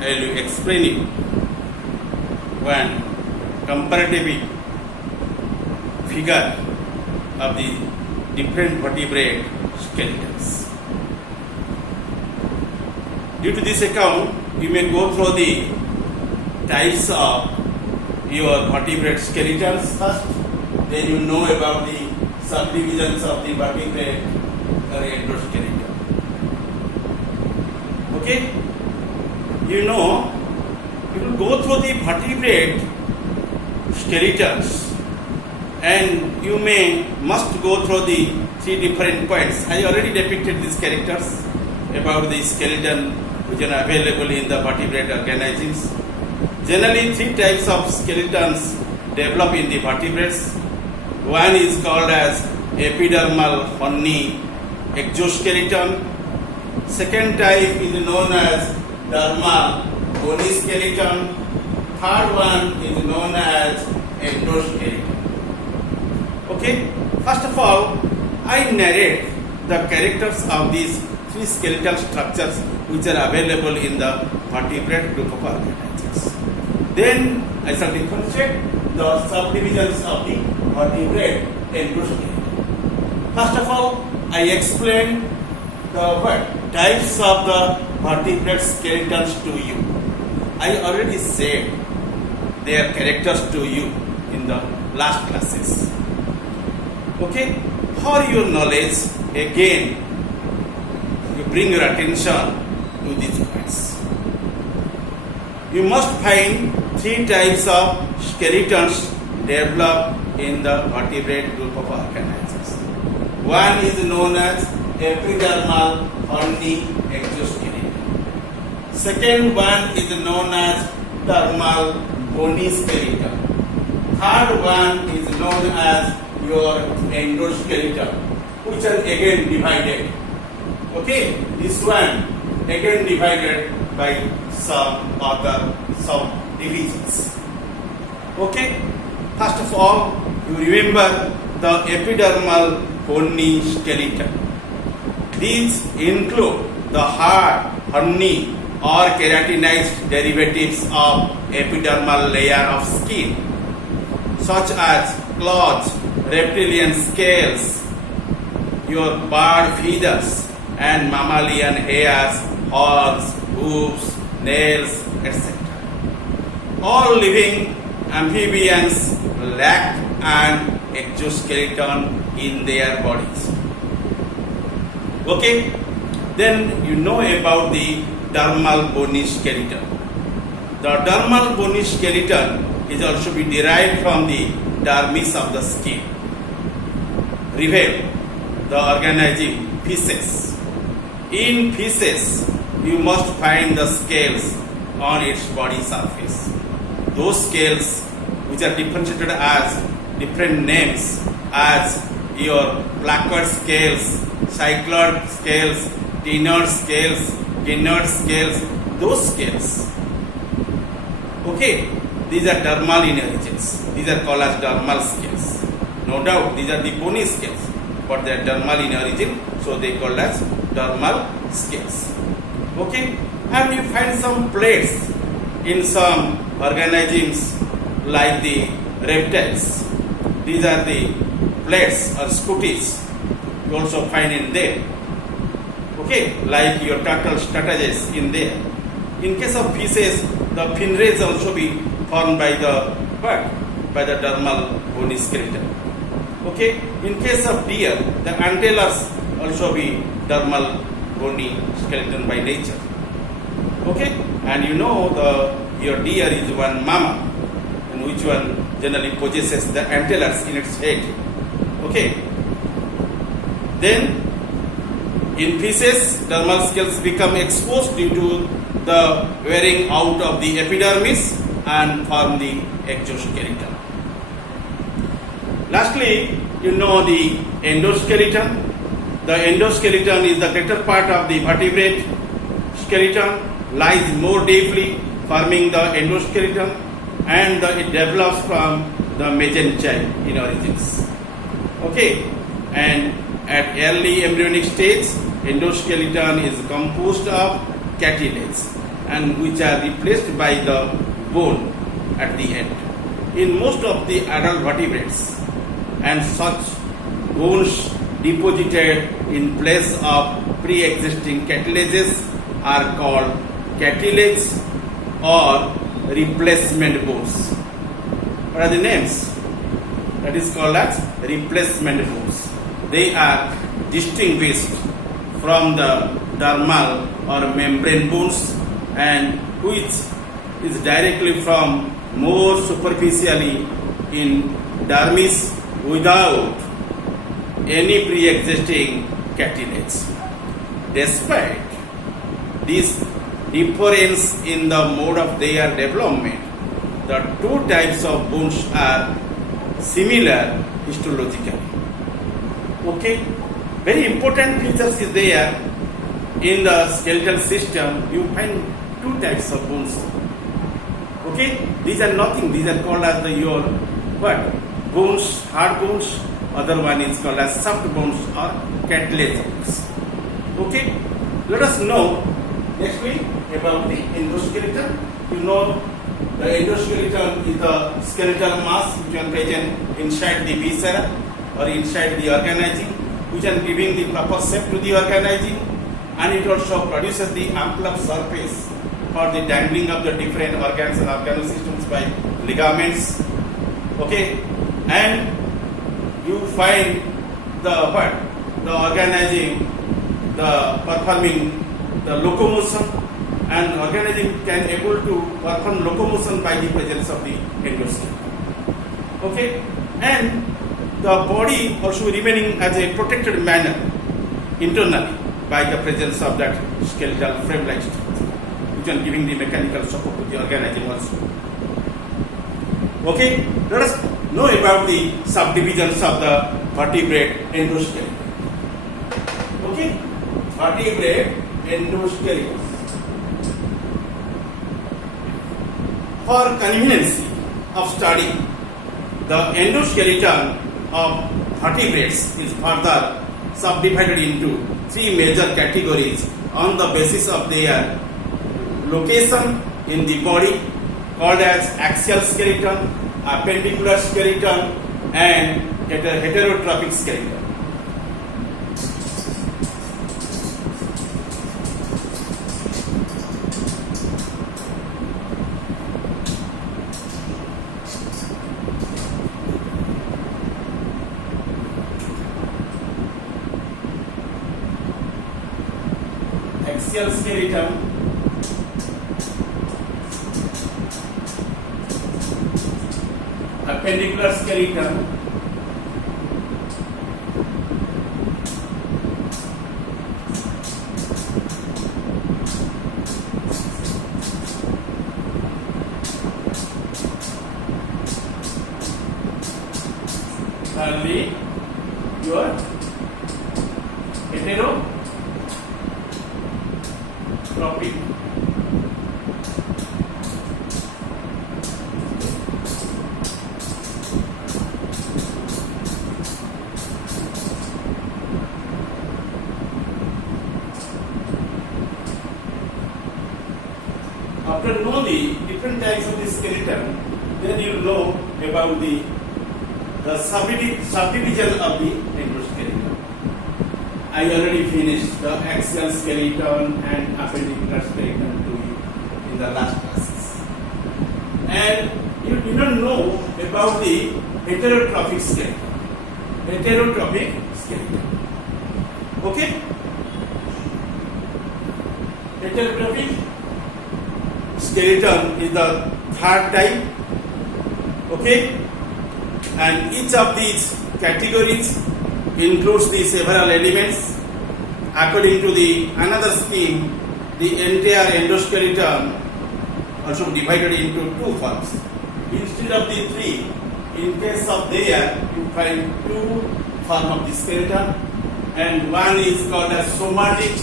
I will explain you one comparative figure of the different vertebrate skeletons. Due to this account, you may go through the types of your vertebrate skeletons first, then you know about the subdivisions of the vertebrate endoskeleton. Okay? You know, you will go through the vertebrate skeletons and you must go through the three different points. I already depicted these characters about the skeleton which are available in the vertebrate organisms. Generally, three types of skeletons develop in the vertebrates. One is called as epidermal horny exoskeleton. Second type is known as dermal bony skeleton. Third one is known as endoskeleton. Okay, first of all, I narrate the characters of these three skeletal structures which are available in the vertebrate group of organisms. Then I shall differentiate the subdivisions of the vertebrate endoskeleton. First of all, I explain the types of the vertebrate skeletons to you. I already said their characters to you in the last classes. Okay, for your knowledge, again, you bring your attention to these points. You must find three types of skeletons developed in the vertebrate group of organisms. One is known as epidermal horny exoskeleton. Second one is known as dermal bony skeleton. Third one is known as your endoskeleton, which are again divided. Okay, this one again divided by some other subdivisions. Okay, first of all, you remember the epidermal bony skeleton. These include the hard, horny or keratinized derivatives of epidermal layer of skin, such as claws, reptilian scales, your bird feathers, and mammalian hairs, horns, hooves, nails, etc. All living amphibians lack an exoskeleton in their bodies. Okay, then you know about the dermal bony skeleton. The dermal bony skeleton is also be derived from the dermis of the skin. Reveal the organism feces. In feces, you must find the scales on its body surface. Those scales, which are differentiated as different names, as your placard scales, cycloid scales, Dinard scales, Ginnard scales, those scales. Okay, these are dermal in origins. These are called as dermal scales. No doubt, these are the bony scales, but they are dermal in origin, so they called as dermal scales. Okay, and you find some plates in some organisms like the reptiles. These are the plates or scuties you also find in there. Okay, like your turtles, turtles in there. In case of fishes, the fin rays also be formed by the what? By the dermal bony skeleton. Okay, in case of deer, the antlers also be dermal bony skeleton by nature. Okay, and you know your deer is one mammal, and which one generally possesses the antlers in its head. Okay, then in fishes, dermal scales become exposed due to the wearing out of the epidermis and form the exoskeleton. Lastly, you know the endoskeleton. The endoskeleton is the greater part of the vertebrate skeleton, lies more deeply, forming the endoskeleton, and it develops from the mesentery in origins. Okay, and at early embryonic stage, endoskeleton is composed of cartilage, and which are replaced by the bone at the end. In most of the adult vertebrates, and such bones deposited in place of pre-existing cartilages are called cartilage or replacement bones. What are the names? That is called as replacement bones. They are distinguished from the dermal or membrane bones, and which is directly from more superficially in dermis without any pre-existing cartilage. Despite this difference in the mode of their development, the two types of bones are similar histologically. Okay, very important features is there in the skeletal system. You find two types of bones. Okay, these are nothing. These are called as your what? Bones, hard bones. Other one is called as soft bones or cartilage bones. Okay, let us know next week about the endoskeleton. You know, the endoskeleton is the skeletal mass which are present inside the viscera or inside the organism, which are giving the proper shape to the organism, and it also produces the ample surface for the dangling of the different organs and organal systems by ligaments. Okay, and you find the what? The organism, the performing the locomotion, and organism can able to perform locomotion by the presence of the endoskeleton. Okay, and the body also remaining as a protected manner internally by the presence of that skeletal frame-like structure, which are giving the mechanical support to the organism also. Okay, let us know about the subdivisions of the vertebrate endoskeleton. Okay, vertebrate endoskeleton. For convenience of study, the endoskeleton of vertebrates is further subdivided into three major categories on the basis of their location in the body, called as axial skeleton, appendicular skeleton, and heterotrophic skeleton. Axial skeleton, appendicular skeleton, thirdly your heterotrophic. After know the different types of the skeleton, then you will know about the subdivision of the endoskeleton. I already finished the axial skeleton and appendicular skeleton to you in the last classes. And you do not know about the heterotrophic skeleton. Heterotrophic skeleton. Okay? Heterotrophic skeleton is the third type. Okay? And each of these categories includes the several elements. According to the another scheme, the entire endoskeleton also divided into two forms. Instead of the three, in case of there, you find two forms of the skeleton, and one is called as somatic,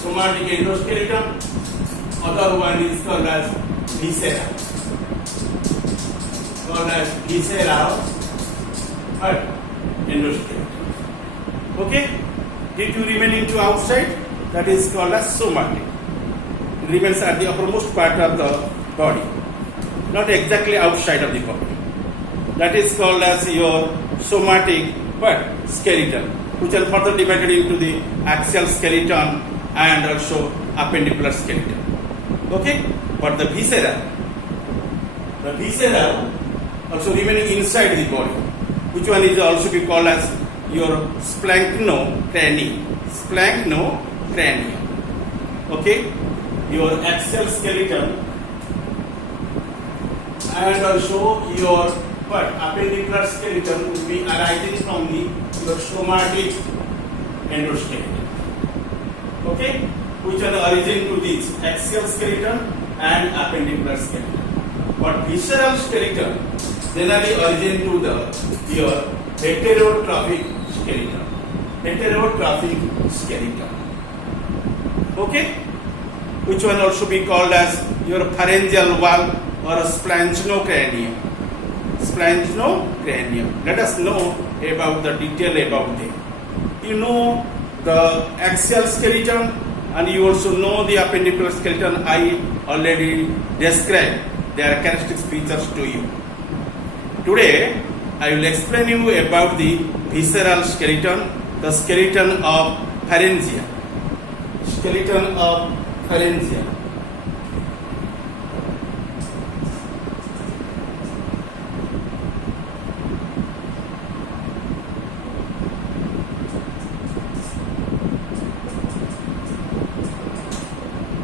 somatic endoskeleton. Other one is called as visceral. Visceral endoskeleton. Okay? T2 remaining to outside, that is called as somatic. It remains at the uppermost part of the body, not exactly outside of the body. That is called as your somatic but skeleton, which are further divided into the axial skeleton and also appendicular skeleton. Okay? But the viscera also remaining inside the body, which one is also be called as your splanchno-cranium. Okay? Your axial skeleton and also your appendicular skeleton will be arising from your somatic endoskeleton. Okay? Which are the origin to this axial skeleton and appendicular skeleton. But visceral skeleton generally origin to your heterotrophic skeleton. Okay? Which one also be called as your pharyngeal wall or a splanchno-cranium. Let us know about the detail about them. You know the axial skeleton and you also know the appendicular skeleton. I already described their characteristic features to you. Today I will explain you about the visceral skeleton, the skeleton of pharyngia.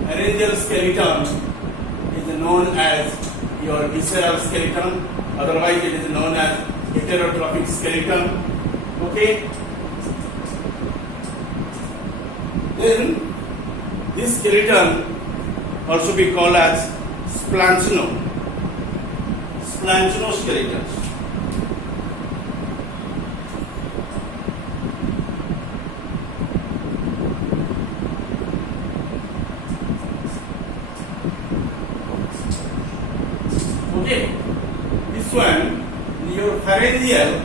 Pharyngeal skeleton is known as your visceral skeleton, otherwise it is known as heterotrophic skeleton. Okay? Then this skeleton also be called as splanchno skeleton. Okay, this one, your pharyngeal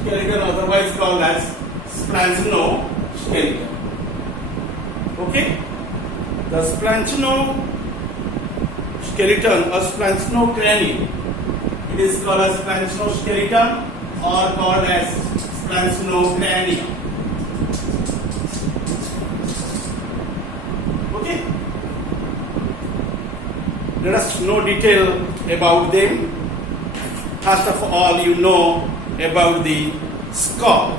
skeleton, otherwise called as splanchno skeleton. Okay, the splanchno skeleton or splanchno-cranium, it is called as splanchno skeleton or called as splanchno-cranium. Okay, let us know detail about them. First of all, you know about the skull.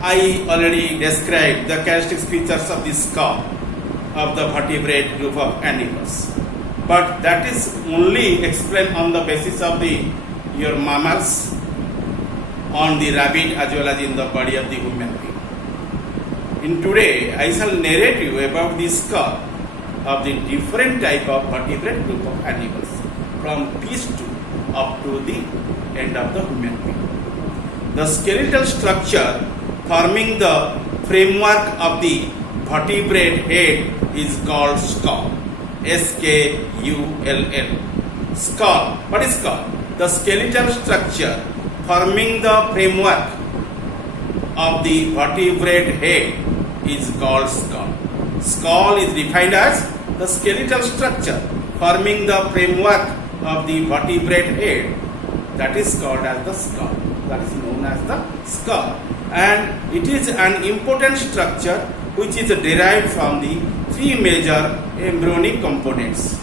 I already described the characteristic features of the skull of the vertebrate group of animals. But that is only explained on the basis of your mammals, on the rabbit as well as in the body of the human being. In today, I shall narrate you about the skull of the different type of vertebrate group of animals, from fish to up to the end of the human being. The skeletal structure forming the framework of the vertebrate head is called skull. S-K-U-L-L. Skull. What is skull? The skeletal structure forming the framework of the vertebrate head is called skull. Skull is defined as the skeletal structure forming the framework of the vertebrate head. That is called as the skull. That is known as the skull. And it is an important structure which is derived from the three major embryonic components.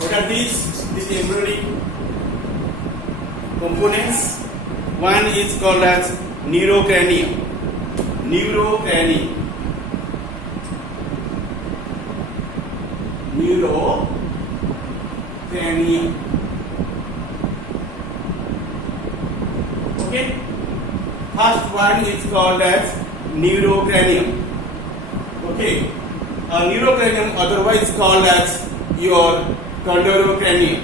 What are these embryonic components? One is called as neurocranium. Okay. First one is called as neurocranium. Okay. Neurocranium, otherwise called as your chondrocranium.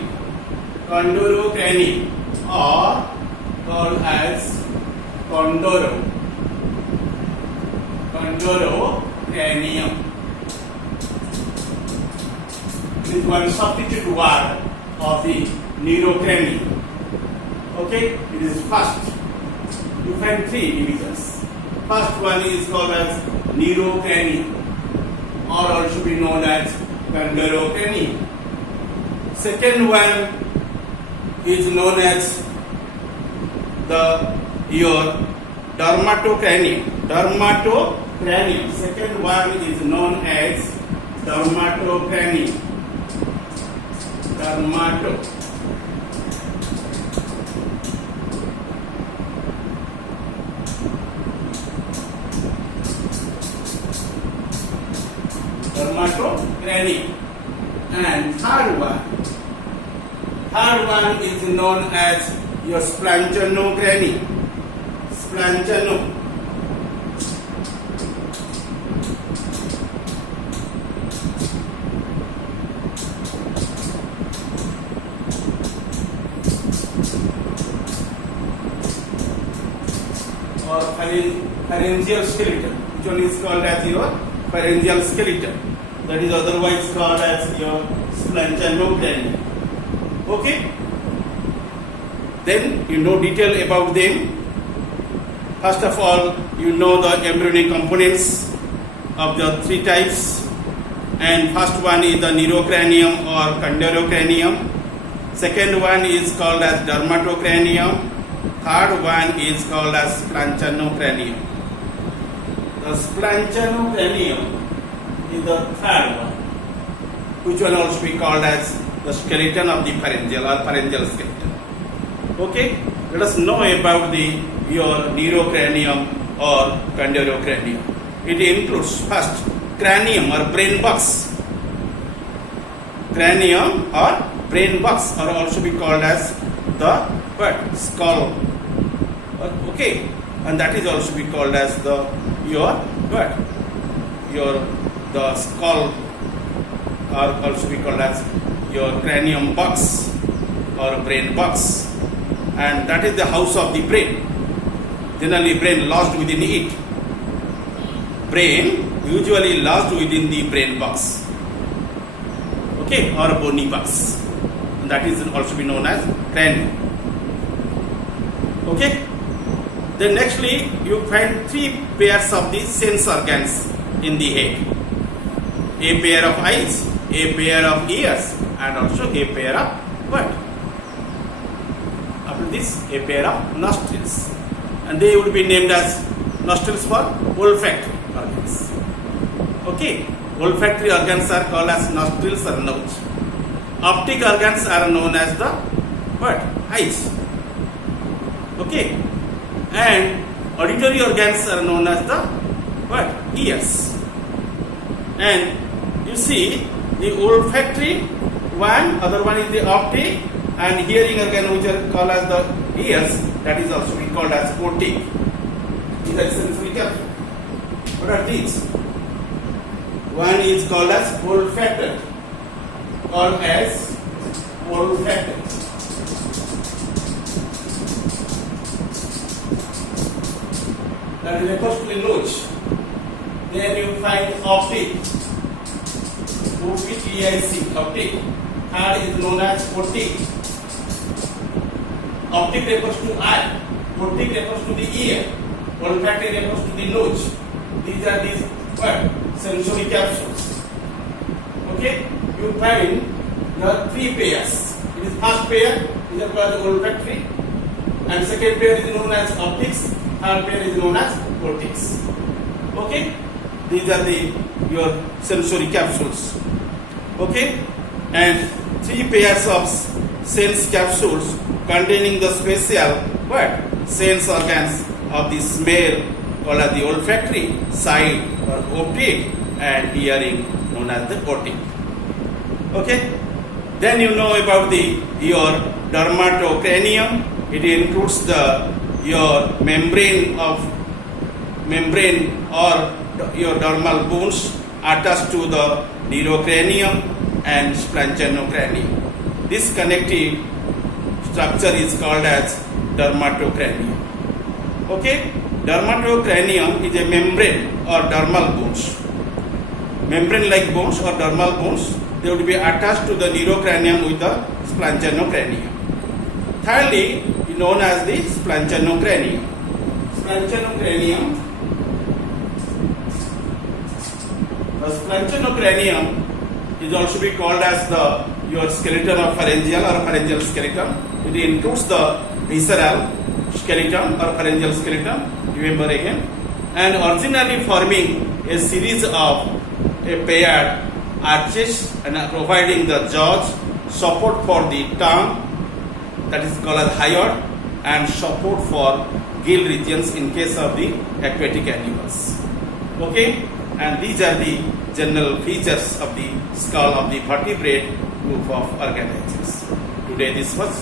Or called as chondrocranium. condylarocranium. This is one substitute word of the neurocranium. Okay, it is first. You find three divisions. First one is called as neurocranium, or also be known as condylarocranium. Second one is known as your dermatocranium. Dermatocranium. Second one is known as dermatocranium. Dermato. Dermatocranium. And third one is known as your splanchno-cranium. Splanchno. Or pharyngeal skeleton. Which one is called as your pharyngeal skeleton? That is otherwise called as your splanchno-cranium. Okay? Then you know detail about them. First of all, you know the embryonic components of the three types. And first one is the neurocranium or condylarocranium. Second one is called as dermatocranium. Third one is called as splanchno-cranium. The splanchno-cranium is the third one, which one also be called as the skeleton of the pharyngeal or pharyngeal skeleton. Okay, let us know about your neurocranium or condylarocranium. It includes first cranium or brain box. Cranium or brain box are also be called as the skull. Okay, and that is also be called as the skull, or also be called as your cranium box or brain box, and that is the house of the brain. Generally, brain lodged within it. Brain usually lodged within the brain box. Okay, or bony box. And that is also be known as cranium. Okay. Then nextly, you find three pairs of the sense organs in the head. A pair of eyes, a pair of ears, and also a pair of what? After this, a pair of nostrils. And they would be named as nostrils for olfactory organs. Okay, olfactory organs are called as nostrils or nose. Optic organs are known as the what? Eyes. Okay, and auditory organs are known as the what? Ears. And you see the olfactory one, other one is the optic, and hearing organ which are called as the ears, that is also being called as otic. These are sensory capsule. What are these? One is called as olfactory, that is refers to the nose. Then you find optic, O-P-T-I-C, optic. Third is known as otic. Optic refers to eye, otic refers to the ear, olfactory refers to the nose. These are these what? Sensory capsules. Okay, you find the three pairs. It is first pair is called olfactory, and second pair is known as optics, third pair is known as otics. Okay, these are your sensory capsules. Okay, and three pairs of sense capsules containing the special what? Sense organs of the smell called as the olfactory, sight or optic, and hearing known as the otic. Okay, then you know about your dermatocranium. It includes your membrane or your dermal bones attached to the neurocranium and splanchno-cranium. This connective structure is called as dermatocranium. Okay, Dermatocranium is a membrane or dermal bones. Membrane-like bones or dermal bones, they would be attached to the neurocranium with the splanchno-cranium. Thirdly, known as the splanchno-cranium. Splanchno-cranium. The splanchno-cranium is also be called as your skeleton of pharyngeal or pharyngeal skeleton. It includes the visceral skeleton or pharyngeal skeleton. Remember again, and originally forming a series of a paired arches and providing the jaws, support for the tongue, that is called as hyoid, and support for gill regions in case of the aquatic animals. Okay, and these are the general features of the skull of the vertebrate group of organisms. Today this was